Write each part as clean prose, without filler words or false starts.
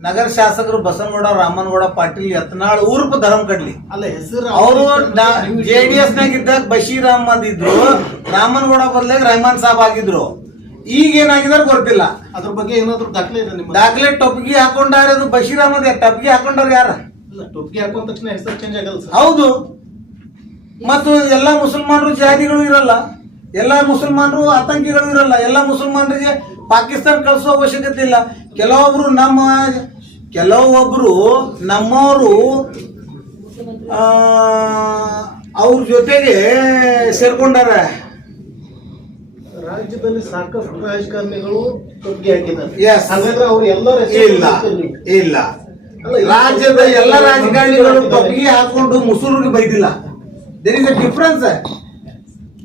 ನಗರ ಶಾಸಕರು ಬಸನಗೌಡ ರಾಮನಗೌಡ ಪಾಟೀಲ್ ಯತ್ನಾಳ್ ಊರ್ಪ ಧರ್ಮ ಕಡ್ಲಿ ಅಲ್ಲ ಹೆಸರು ಅವರು JDS ನಾಗ ಇದ್ದಾಗ ಬಶೀರ್ ಅಹಮದ್ ಇದ್ರು, ರಾಮನಗೌಡ ಬದಲಾಗಿ ರೆಹಮಾನ್ ಸಾಬ್ ಆಗಿದ್ರು. ಈಗ ಏನಾಗಿದಾರೆ ಗೊತ್ತಿಲ್ಲ. ಅದ್ರ ಬಗ್ಗೆ ಏನಾದ್ರು ದಾಖಲೆ ಇದೆ ನಿಮ್ಮ ದಾಖಲೆ ಟೊಪ್ಗಿ ಹಾಕೊಂಡಾರ, ಅದು ಬಶೀರ್ ಅಹಮದ್ ಟೊಪ್ಗಿ ಹಾಕೊಂಡಾರ ಯಾರ? ಟೊಪ್ಪಿಗೆ ಹಾಕೊಂಡ ತಕ್ಷಣ ಹೆಸರು ಚೇಂಜ್ ಆಗಲ್ಲ ಸರ್. ಹೌದು. ಮತ್ತು ಎಲ್ಲಾ ಮುಸಲ್ಮಾನರು ಜಾತಿಗಳು ಇರಲ್ಲ, ಎಲ್ಲಾ ಮುಸಲ್ಮಾನರು ಆತಂಕಿಗಳು ಇರಲ್ಲ, ಎಲ್ಲಾ ಮುಸಲ್ಮಾನರಿಗೆ ಪಾಕಿಸ್ತಾನ ಕಳಿಸೋ ಅವಶ್ಯಕತೆ ಇಲ್ಲ. ಕೆಲವೊಬ್ರು ನಮ್ಮವರು ಅವ್ರ ಜೊತೆಗೆ ಸೇರ್ಕೊಂಡಾರ. ರಾಜ್ಯದಲ್ಲಿ ಸಾಕಷ್ಟು ರಾಜಕಾರಣಿಗಳು ಟೊಪ್ಪಿಗೆ ಹಾಕಿದ್ದಾರೆ. Yes. ಹಾಗಾದ್ರೆ ಅವ್ರು ಎಲ್ಲರ ಇಲ್ಲ ರಾಜ್ಯದ ಎಲ್ಲ ರಾಜಕಾರಣಿಗಳು ಟೊಪ್ಪಿಗೆ ಹಾಕೊಂಡು ಮುಸುಲ್ರಿಗೆ ಬೈದಿಲ್ಲ. There is a difference.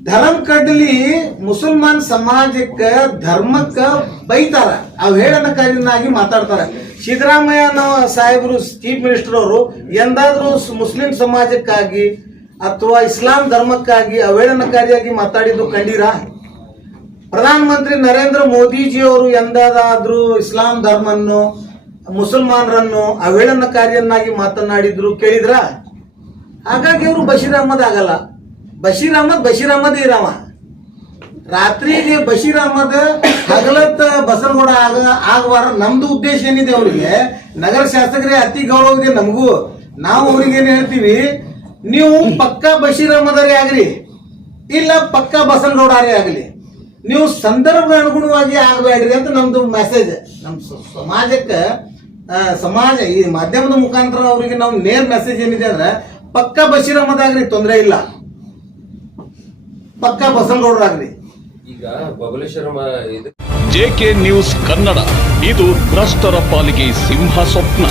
ಧರ್ಮ ಕಡ್ಲಿ ಮುಸಲ್ಮಾನ್ ಸಮಾಜಕ್ಕ ಧರ್ಮಕ್ಕ ಬೈತಾರ, ಅವಹೇಳನಕಾರಿನಾಗಿ ಮಾತಾಡ್ತಾರ. ಸಿದ್ದರಾಮಯ್ಯ ಸಾಹೇಬರು ಚೀಫ್ ಮಿನಿಸ್ಟರ್ ಅವರು ಎಂದಾದ್ರೂ ಮುಸ್ಲಿಂ ಸಮಾಜಕ್ಕಾಗಿ ಅಥವಾ ಇಸ್ಲಾಂ ಧರ್ಮಕ್ಕಾಗಿ ಅವಹೇಳನಕಾರಿಯಾಗಿ ಮಾತಾಡಿದ್ದು ಕಂಡೀರಾ? ಪ್ರಧಾನ ಮಂತ್ರಿ ನರೇಂದ್ರ ಮೋದಿಜಿಯವರು ಎಂದಾದ್ರೂ ಇಸ್ಲಾಂ ಧರ್ಮನ್ನು ಮುಸಲ್ಮಾನರನ್ನು ಅವಹೇಳನಕಾರಿಯನ್ನಾಗಿ ಮಾತನಾಡಿದ್ರು ಕೇಳಿದ್ರ? ಹಾಗಾಗಿ ಅವರು ಬಶೀರ್ ಅಹಮದ್ ಆಗಲ್ಲ. ಬಶೀರ್ ಅಹಮದ್ ಇರಾಮ. ರಾತ್ರಿಗೆ ಬಶೀರ್ ಅಹಮದ್, ಹಗಲತ್ ಬಸನಗೌಡ ಆಗಬಾರ. ನಮ್ದು ಉದ್ದೇಶ ಏನಿದೆ, ಅವರಿಗೆ ನಗರ ಶಾಸಕರೇ ಅತಿ ಗೌರವ ಇದೆ ನಮಗೂ. ನಾವು ಅವ್ರಿಗೆ ಏನ್ ಹೇಳ್ತೀವಿ, ನೀವು ಪಕ್ಕಾ ಬಶೀರ್ ಅಹಮದರೇ ಆಗ್ರಿ, ಇಲ್ಲ ಪಕ್ಕಾ ಬಸನಗೌಡರೇ ಆಗಲಿ, ನೀವು ಸಂದರ್ಭ ಅನುಗುಣವಾಗಿ ಆಗಬೇಡ್ರಿ ಅಂತ ನಮ್ದು ಮೆಸೇಜ್. ನಮ್ ಸಮಾಜಕ್ಕೆ ಸಮಾಜ ಈ ಮಾಧ್ಯಮದ ಮುಖಾಂತರ ಅವರಿಗೆ ನಾವು ನೇರ್ ಮೆಸೇಜ್ ಏನಿದೆ ಅಂದ್ರೆ, ಪಕ್ಕಾ ಬಶೀರ್ ಅಹಮದ್ ಆಗ್ರಿ, ತೊಂದರೆ ಇಲ್ಲ, ಪಕ್ಕಾ ಬಸನಗೌಡರಾಗ್ರಿ. ಈಗ ಬಬಲೇಶ್ವರ JK ನ್ಯೂಸ್ ಕನ್ನಡ, ಇದು ಭ್ರಷ್ಟರ ಪಾಲಿಗೆ ಸಿಂಹ ಸ್ವಪ್ನ.